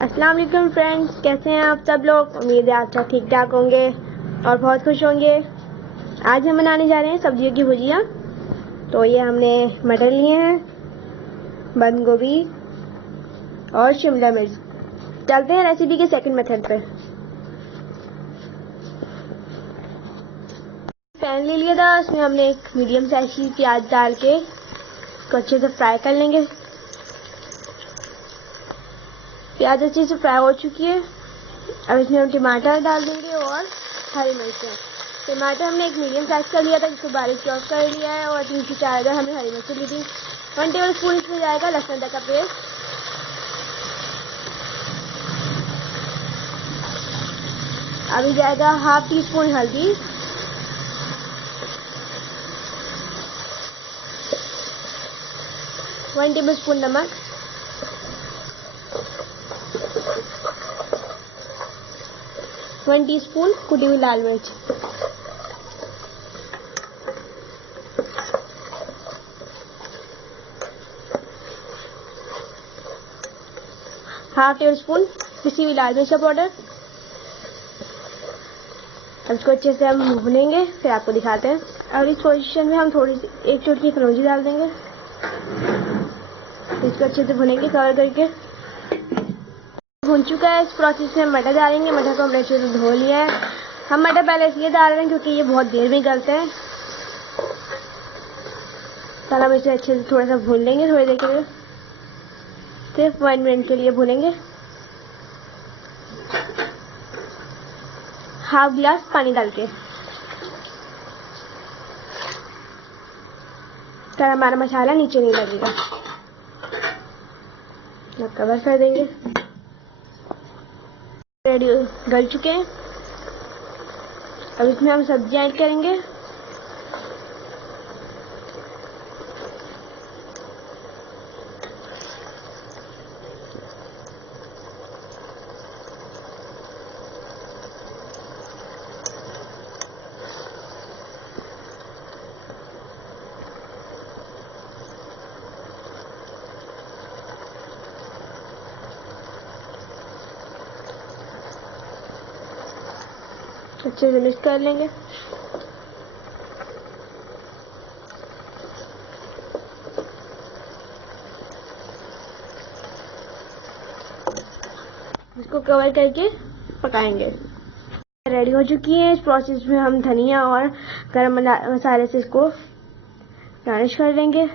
अस्सलाम वालेकुम फ्रेंड्स, कैसे हैं आप सब लोग। उम्मीद है आप सब ठीक ठाक होंगे और बहुत खुश होंगे। आज हम बनाने जा रहे हैं सब्जियों की भुजिया। तो ये हमने मटर लिए हैं, बंद गोभी और शिमला मिर्च। चलते हैं रेसिपी के सेकंड मेथड पे। पैन ले लिया था, उसमें हमने एक मीडियम साइज की प्याज डाल के इसको अच्छे से फ्राई कर लेंगे। प्याज अच्छे से फ्राई हो चुकी है। अब इसमें हम टमाटर डाल देंगे और हरी मिर्चें। टमाटर हमने एक मीडियम साइज का लिया था, जिसको बारीक चॉप कर लिया है, और 3 से 4 अदर हमने हरी मिर्चें ली थी। 1 टेबल स्पून इसमें जाएगा लहसुन अदरक का पेस्ट। अभी जाएगा ½ टीस्पून हल्दी, 1 टेबल स्पून नमक, 1 टीस्पून कुटी हुई लाल मिर्च, ½ टेबल स्पून पिसी हुई लाल मिर्च का पाउडर। अब इसको अच्छे से हम भूनेंगे, फिर आपको दिखाते हैं। और इस पोजीशन में हम थोड़ी सी 1 चुटकी कलौंजी डाल देंगे। इसको अच्छे से भुनेंगे कवर करके। भुन चुका है। इस प्रोसेस में हम मटर डालेंगे। मटर को हमने अच्छे से धो लिया है। हम मटर पहले इसलिए डाल रहे हैं क्योंकि ये बहुत देर में गलते हैं। तो हम इसे अच्छे से थोड़ा सा भून लेंगे, थोड़ी देर के लिए, सिर्फ 1 मिनट के लिए भूनेंगे। ½ गिलास पानी डाल के तो हमारा मसाला नीचे नहीं लगेगा। अब कवर कर देंगे। रेडी गल चुके हैं। अब इसमें हम सब्जियां ऐड करेंगे। अच्छे से मिक्स कर लेंगे। इसको कवर करके पकाएंगे। रेडी हो चुकी है। इस प्रोसेस में हम धनिया और गरम मसाले से इसको गार्निश कर लेंगे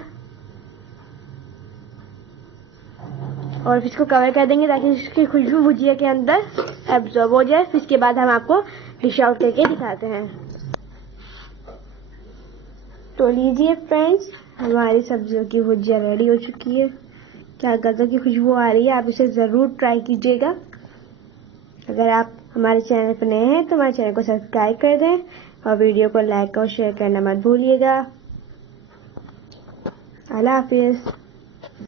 और इसको कवर कर देंगे ताकि इसकी खुशबू भुजिया के अंदर एब्जॉर्ब हो जाए। फिर इसके बाद हम आपको डिश आउट करके दिखाते हैं। तो लीजिए फ्रेंड्स, हमारी सब्जियों की भुजिया रेडी हो चुकी है। क्या गजब की खुशबू आ रही है। आप इसे ज़रूर ट्राई कीजिएगा। अगर आप हमारे चैनल पर नए हैं तो हमारे चैनल को सब्सक्राइब कर दें और वीडियो को लाइक और शेयर करना मत भूलिएगा। अल्लाह हाफिज़।